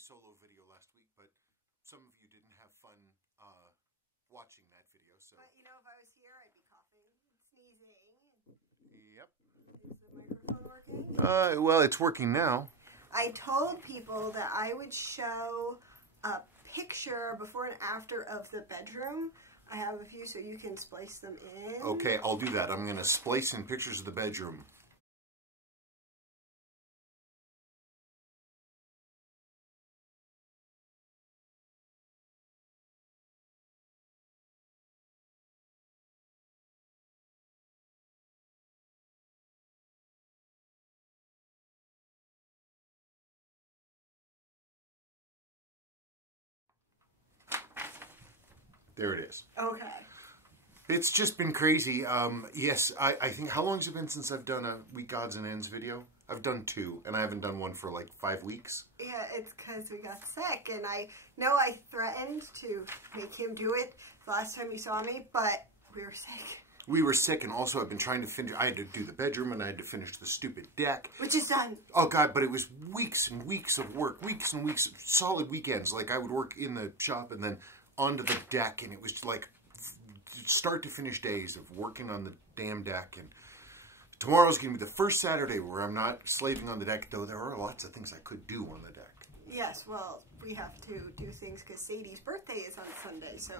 solo video last week, but some of you didn't have fun watching that video. So, but you know, if I was here, I'd be coughing and sneezing. Yep. Is the microphone working? Well, it's working now. I told people that I would show a picture before and after of the bedroom. I have a few so you can splice them in. Okay, I'll do that. I'm going to splice in pictures of the bedroom. There it is. Okay. It's just been crazy. Yes, I think, how long has it been since I've done a Week Odds and Ends video? I've done 2, and I haven't done one for like 5 weeks. Yeah, it's because we got sick, and I know I threatened to make him do it the last time he saw me, but we were sick. We were sick, and also I've been trying to finish, I had to do the bedroom, and I had to finish the stupid deck. Which is done. Oh, God, but it was weeks and weeks of work, weeks and weeks, solid weekends. Like, I would work in the shop, and then onto the deck, and it was like start to finish days of working on the damn deck. And tomorrow's going to be the first Saturday where I'm not slaving on the deck, though there are lots of things I could do on the deck. Yes, well, we have to do things because Sadie's birthday is on Sunday, so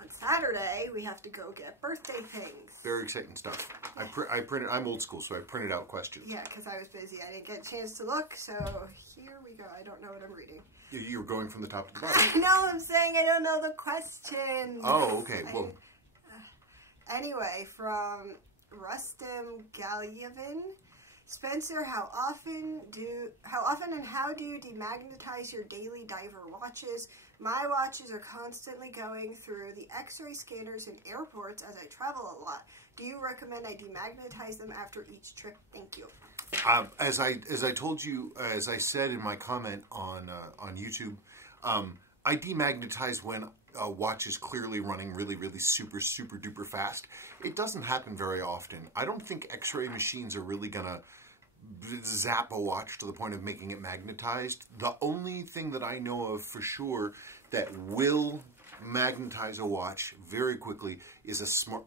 on Saturday we have to go get birthday things. Very exciting stuff. I printed. I'm old school, so I printed out questions. Yeah, because I was busy. I didn't get a chance to look, so here we go. I don't know what I'm reading. You were going from the top to the bottom. No, I'm saying I don't know the question. Oh, okay. Well, anyway, from Rustem Galyevin, Spencer, how often and how do you demagnetize your daily diver watches? My watches are constantly going through the X-ray scanners in airports as I travel a lot. Do you recommend I demagnetize them after each trip? Thank you. As I told you, as I said in my comment on YouTube, I demagnetize when a watch is clearly running really super duper fast. It doesn't happen very often. I don't think X-ray machines are really gonna zap a watch to the point of making it magnetized. The only thing that I know of for sure that will magnetize a watch very quickly is a smart.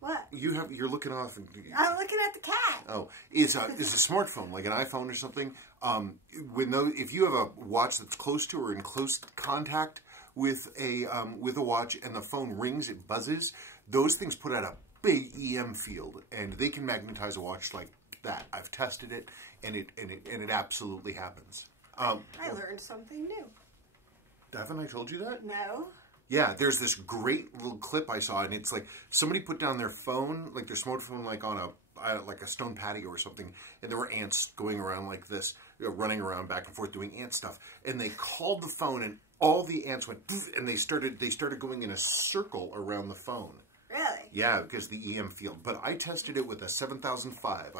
What? You're looking off. And, I'm looking at the cat. Oh, is a smartphone like an iPhone or something? If you have a watch that's close to or in close contact with a watch and the phone rings, it buzzes. Those things put out a big EM field, and they can magnetize a watch like that. I've tested it, and it absolutely happens. I learned something new. Haven't I told you that? No. Yeah, there's this great little clip I saw, and it's like somebody put down their phone, like their smartphone, like on a stone patio or something, and there were ants going around like this, running around back and forth doing ant stuff, and they called the phone, and all the ants went, and they started going in a circle around the phone. Really? Yeah, because the EM field. But I tested it with a 7005.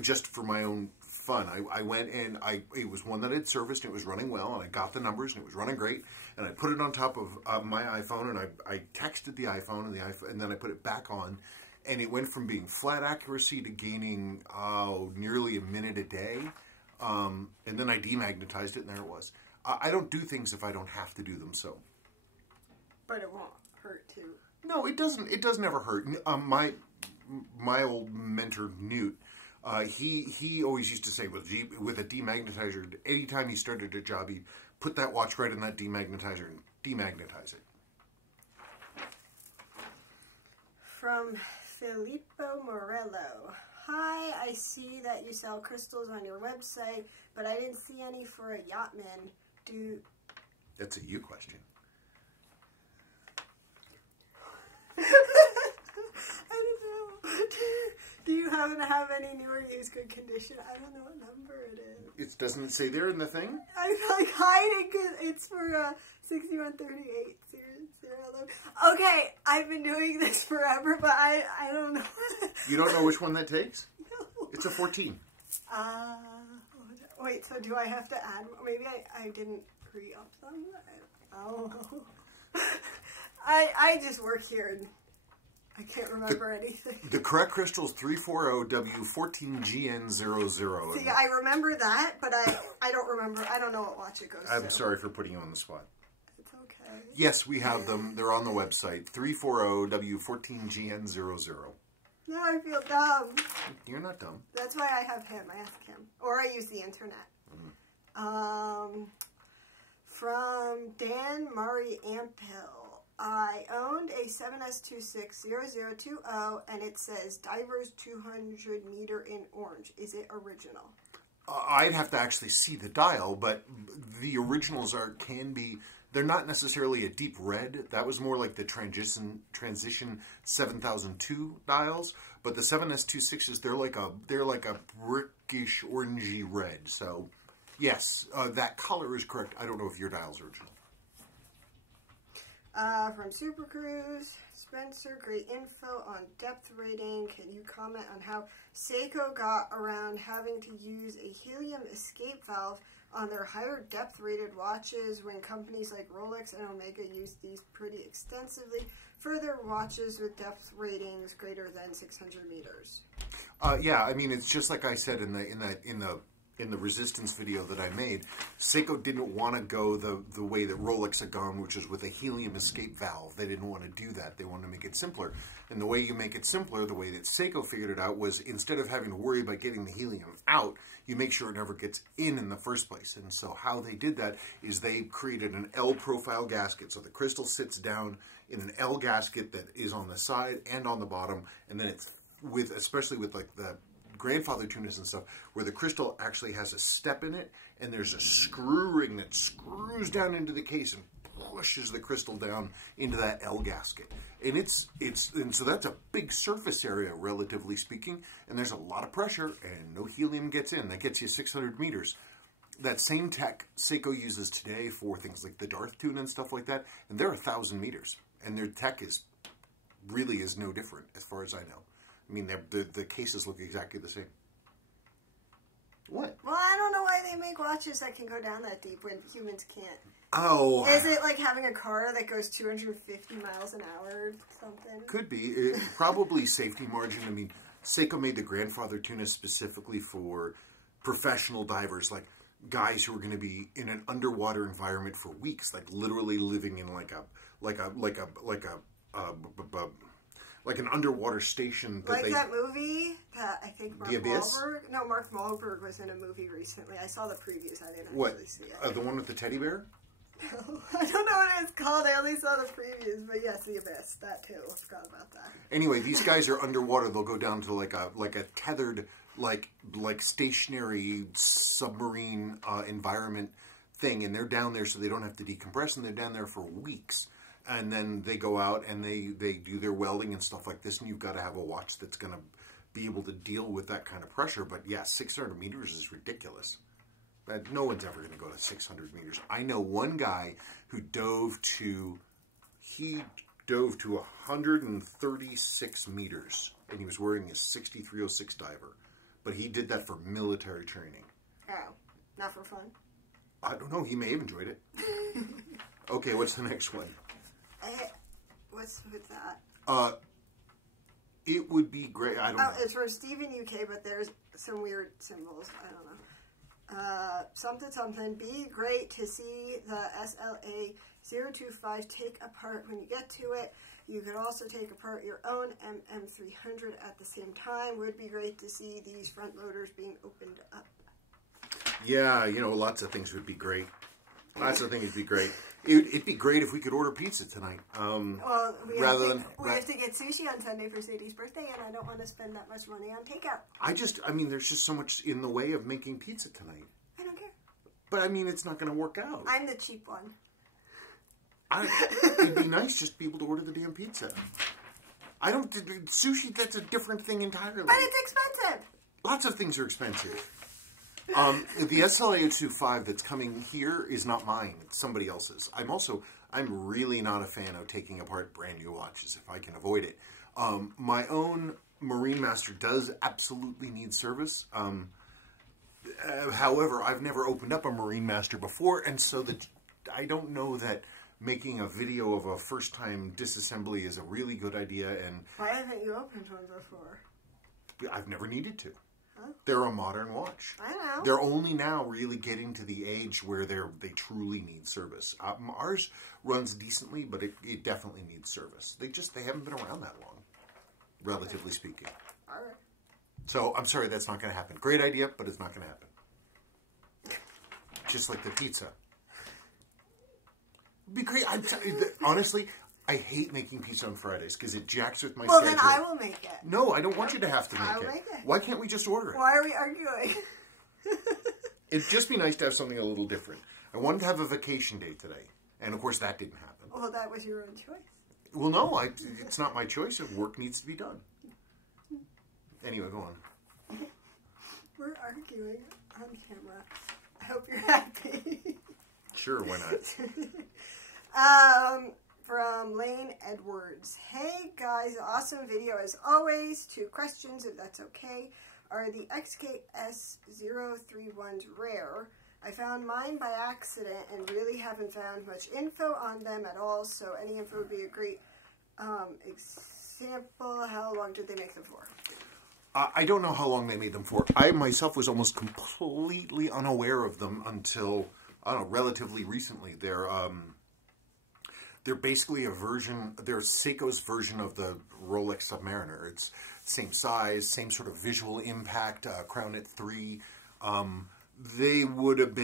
Just for my own fun. I went and it was one that I'd serviced, and it was running well, and I got the numbers, and it was running great, and I put it on top of my iPhone, and I texted the iPhone, and then I put it back on, and it went from being flat accuracy to gaining nearly a minute a day, and then I demagnetized it, and there it was. I don't do things if I don't have to do them, so. But it won't hurt to. No, it doesn't. It doesn't ever hurt. My old mentor Newt, he always used to say with a demagnetizer, anytime he started a job, he'd put that watch right in that demagnetizer and demagnetize it. From Filippo Morello. Hi, I see that you sell crystals on your website, but I didn't see any for a yachtman. That's a you question. I don't know. Do you happen to have any new or used good condition? I don't know what number it is. It doesn't say there in the thing? I feel like hiding because it's for 6138. Okay, I've been doing this forever, but I don't know. You don't know which one that takes? No. It's a 14. Wait, so do I have to add? Maybe I didn't re-up them? I don't know. I just work here, and I can't remember anything. The correct crystal is 340W14GN00. See, I remember that, but I don't remember. I don't know what watch it goes to. I'm sorry for putting you on the spot. It's okay. Yes, we have them. They're on the website. 340W14GN00. Now I feel dumb. You're not dumb. That's why I have him. I ask him. Or I use the internet. From Dan Murray Amphill. I owned a 7S260020 and it says Divers 200 meter in orange. Is it original? I'd have to actually see the dial, but the originals they're not necessarily a deep red. That was more like the transition 7002 dials, but the 7S26s, they're like a brickish orangey red. So yes, that color is correct. I don't know if your dial's original. From Super Cruise, Spencer, great info on depth rating. Can you comment on how Seiko got around having to use a helium escape valve on their higher depth rated watches when companies like Rolex and Omega use these pretty extensively for their watches with depth ratings greater than 600 meters? Yeah, I mean, it's just like I said in the resistance video that I made. Seiko didn't want to go the way that Rolex had gone, which is with a helium escape valve. They didn't want to do that. They wanted to make it simpler. And the way you make it simpler, the way that Seiko figured it out, was instead of having to worry about getting the helium out, you make sure it never gets in the first place. And so how they did that is they created an L-profile gasket. So the crystal sits down in an L gasket that is on the side and on the bottom, and then it's especially with like the grandfather tunas and stuff, where the crystal actually has a step in it, and there's a screw ring that screws down into the case and pushes the crystal down into that L gasket. And so that's a big surface area, relatively speaking, and there's a lot of pressure, and no helium gets in. That gets you 600 meters. That same tech Seiko uses today for things like the Darth tune and stuff like that, and they're 1,000 meters, and their tech really is no different as far as I know. I mean, the cases look exactly the same. What? Well, I don't know why they make watches that can go down that deep when humans can't. Oh. Is it like having a car that goes 250 miles an hour or something? Could be. Probably safety margin. I mean, Seiko made the grandfather tuna specifically for professional divers, like guys who are going to be in an underwater environment for weeks, like literally living in like an underwater station. That movie that I think Mark Wahlberg... No, Mark Wahlberg was in a movie recently. I saw the previews. I didn't actually see it. The one with the teddy bear? No, I don't know what it's called. I only saw the previews. But yes, The Abyss. That too. I forgot about that. Anyway, these guys are underwater. They'll go down to like a tethered, like stationary submarine environment thing. And they're down there so they don't have to decompress. And they're down there for weeks. And then they go out and they do their welding and stuff like this, and you've got to have a watch that's going to be able to deal with that kind of pressure. But yeah, 600 meters is ridiculous. No one's ever going to go to 600 meters. I know one guy who dove to 136 meters, and he was wearing a 6306 diver. But he did that for military training. Oh, not for fun? I don't know. He may have enjoyed it. Okay, what's the next one? What's with that? It would be great. I don't know. It's from Stephen UK, but there's some weird symbols. I don't know. Something. Be great to see the SLA 025 take apart when you get to it. You could also take apart your own MM300 at the same time. Would be great to see these front loaders being opened up. Yeah, lots of things would be great. Lots of things would be great. It'd be great if we could order pizza tonight. Well, we have to get sushi on Sunday for Sadie's birthday, and I don't want to spend that much money on takeout. I mean, there's just so much in the way of making pizza tonight. I don't care. But, I mean, it's not going to work out. I'm the cheap one. It'd be nice just to be able to order the damn pizza. Sushi, that's a different thing entirely. But it's expensive. Lots of things are expensive. The SLA-025 that's coming here is not mine. It's somebody else's. I'm really not a fan of taking apart brand new watches if I can avoid it. My own Marine Master does absolutely need service. However, I've never opened up a Marine Master before, and so I don't know that making a video of a first-time disassembly is a really good idea, and why haven't you opened one before? I've never needed to. Huh? They're a modern watch. I know. They're only now really getting to the age where they truly need service. Ours runs decently, but it definitely needs service. They haven't been around that long, relatively speaking. All right. So I'm sorry, that's not going to happen. Great idea, but it's not going to happen. Just like the pizza. It'd be great. Honestly, I hate making pizza on Fridays because it jacks with my schedule. Well, then I will make it. No, I don't want you to have to I'll make make it. Why can't we just order it? Why are we arguing? It'd just be nice to have something a little different. I wanted to have a vacation day today, and of course that didn't happen. Well, that was your own choice. Well, no, it's not my choice. Work needs to be done. Anyway, go on. We're arguing on camera. I hope you're happy. Sure, why not? From Lane Edwards. Hey guys, awesome video as always. 2 questions, if that's okay. Are the Xscape S03 ones rare? I found mine by accident and really haven't found much info on them at all, so any info would be a great example. How long did they make them for? I don't know how long they made them for. I myself was almost completely unaware of them until, I don't know, relatively recently. They're basically a version, they're Seiko's version of the Rolex Submariner. It's same size, same sort of visual impact, crown at 3. They would have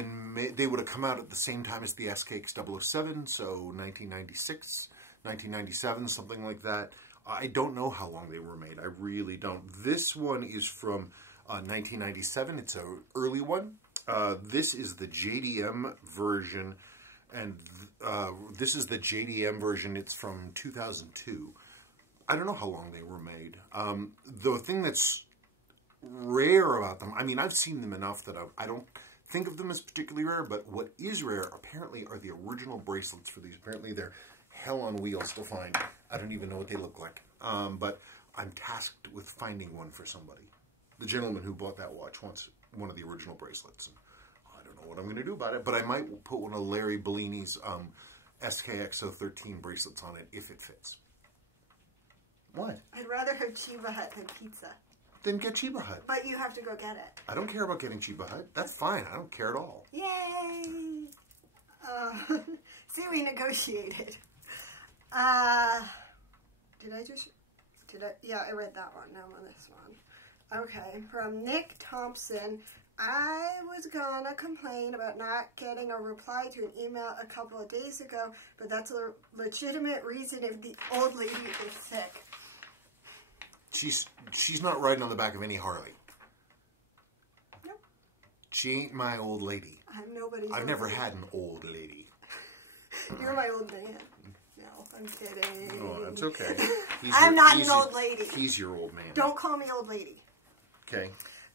come out at the same time as the Xscape S07, so 1996, 1997, something like that. I don't know how long they were made. I really don't. This one is from 1997. It's an early one. This is the JDM version, and this is the JDM version. It's from 2002. I don't know how long they were made. The thing that's rare about them, I mean, I've seen them enough that I don't think of them as particularly rare, but what is rare, apparently, are the original bracelets for these. Apparently, they're hell on wheels to find. I don't even know what they look like. But I'm tasked with finding one for somebody. The gentleman who bought that watch wants one of the original bracelets. And I don't know what I'm going to do about it, but I might put one of Larry Bellini's SKX 013 bracelets on it if it fits. What? I'd rather have Chiba Hut than pizza. Then get Chiba Hut. But you have to go get it. I don't care about getting Chiba Hut. That's fine. I don't care at all. Yay! See, we negotiated. Yeah, I read that one. Now I'm on this one. Okay, from Nick Thompson. I was gonna complain about not getting a reply to an email a couple of days ago, but that's a legitimate reason if the old lady is sick. She's not riding on the back of any Harley. Nope. She ain't my old lady. I'm nobody's I've never lady. had an old lady. You're my old man. No, I'm kidding. Oh, that's okay. I'm not an old lady. He's your old man. Don't call me old lady. Okay.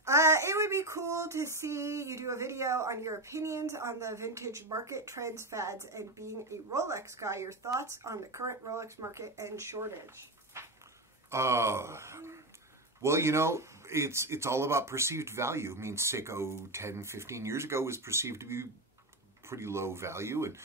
It would be cool to see you do a video on your opinions on the vintage market trends, fads, and being a Rolex guy, your thoughts on the current Rolex market and shortage. Well, you know, it's all about perceived value. I mean, Seiko 10, 15 years ago was perceived to be pretty low value, and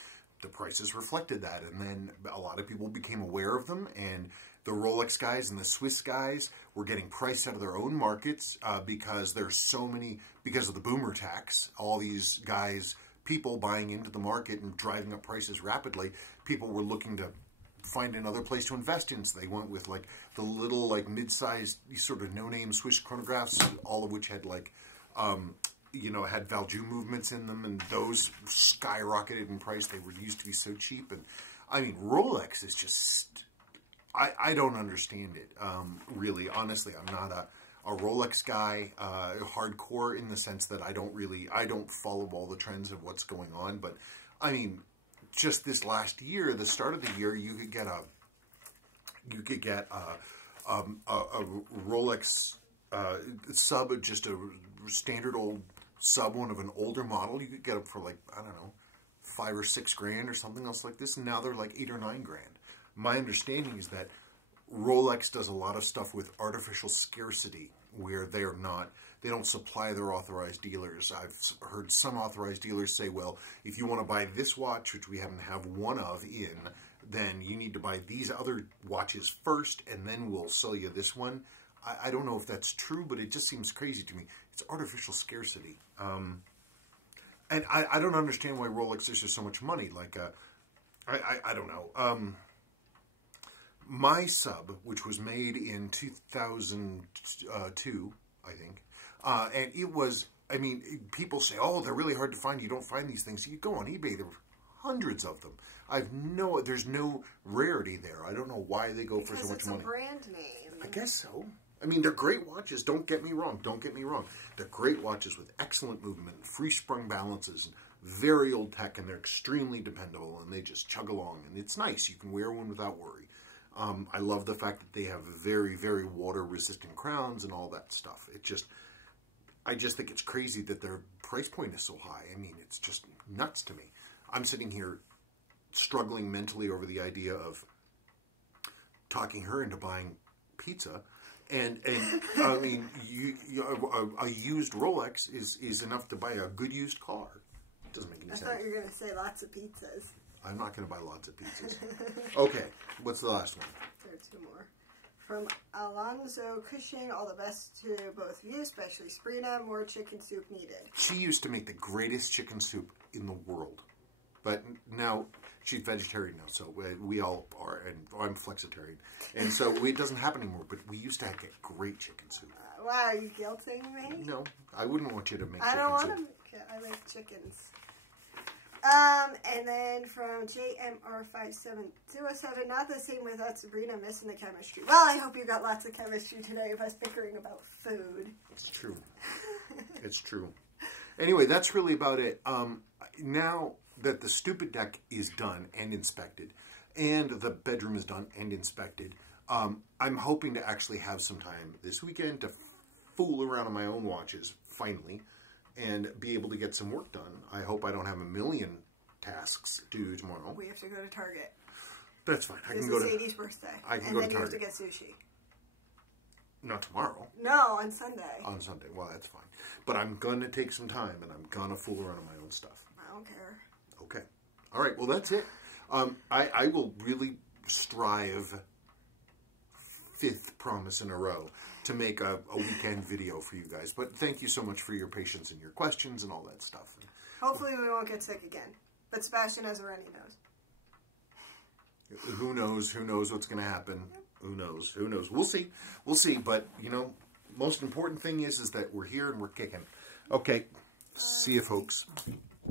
the prices reflected that. And then a lot of people became aware of them, and the Rolex guys and the Swiss guys were getting priced out of their own markets because there's so many, because of the boomer tax, all these guys, people buying into the market and driving up prices rapidly. People were looking to find another place to invest in, so they went with like the little like mid-sized sort of no-name Swiss chronographs, all of which had like you know, had Valjoux movements in them, and those skyrocketed in price. They were used to be so cheap. And I mean, Rolex is just, I don't understand it, really. Honestly, I'm not a Rolex guy, hardcore in the sense that I don't follow all the trends of what's going on. But I mean, just this last year, the start of the year, you could get a Rolex sub, just a standard old sub one of an older model. You could get them for like, I don't know, $5 or $6 grand or something else like this, and now they're like $8 or $9 grand. My understanding is that Rolex does a lot of stuff with artificial scarcity, where they're not, they don't supply their authorized dealers. I've heard some authorized dealers say, well, if you want to buy this watch, which we happen to have one of in, then you need to buy these other watches first, and then we'll sell you this one. I don't know if that's true, but it just seems crazy to me. It's artificial scarcity. And I don't understand why Rolex is just so much money. Like, I don't know. My sub, which was made in 2002, I think, and it was, I mean, people say, oh, they're really hard to find. You don't find these things. You go on eBay, there are hundreds of them. There's no rarity there. I don't know why they go for so much money. Because it's a brand name. I guess so. I mean, they're great watches. Don't get me wrong. Don't get me wrong. They're great watches with excellent movement, free sprung balances, and very old tech, and they're extremely dependable, and they just chug along, and it's nice. You can wear one without worry. I love the fact that they have very, very water-resistant crowns and all that stuff. I just think it's crazy that their price point is so high. I mean, it's just nuts to me. I'm sitting here struggling mentally over the idea of talking her into buying pizza. And I mean, a used Rolex is enough to buy a good used car. It doesn't make any sense. I thought you were going to say lots of pizzas. I'm not going to buy lots of pizzas. Okay, what's the last one? There are two more. From Alonzo Cushing, all the best to both of you, especially Sabrina. More chicken soup needed. She used to make the greatest chicken soup in the world. But now she's vegetarian now, so we all are, and I'm flexitarian. And so it doesn't happen anymore, but we used to get great chicken soup. Why, are you guilting me? No, I wouldn't want you to make chicken soup. I don't want to make it. I like chickens. And then from JMR5707, not the same without Sabrina missing the chemistry. Well, I hope you got lots of chemistry today of us bickering about food. It's true. It's true. Anyway, that's really about it. Now that the stupid deck is done and inspected, and the bedroom is done and inspected, I'm hoping to actually have some time this weekend to fool around on my own watches, finally, and be able to get some work done. I hope I don't have a million tasks to do tomorrow. We have to go to Target. That's fine. I can go to Sadie's birthday. I can go to Target. And then you have to get sushi. Not tomorrow. No, on Sunday. On Sunday. Well, that's fine. But I'm going to take some time, and I'm going to fool around on my own stuff. I don't care. Okay. All right. Well, that's it. I will really strive, fifth promise in a row, to make a weekend video for you guys. But thank you so much for your patience and your questions and all that stuff. Hopefully we won't get sick again. But Sebastian has a runny nose. Who knows? Who knows what's going to happen? Who knows? Who knows? We'll see. We'll see. But, you know, most important thing is that we're here and we're kicking. Okay. See you, folks.